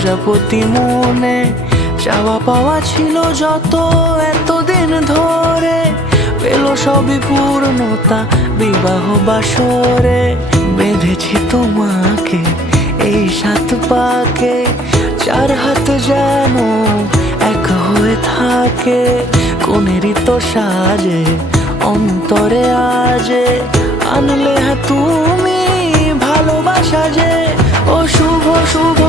প্রজাপতি মনে চাওয়া পাওয়া ছিল যত এতদিন ধরে, পেল সবই পূর্ণতা বিবাহ বাসরে। বেঁধেছি তোমাকে এই 7 পাকে, 4 হাত যেন এক হয়ে থাকে। কোনেরই তো সাজে অন্তরে আজে আনলে তুমি ভালোবাসা যে। ও শুভ শুভ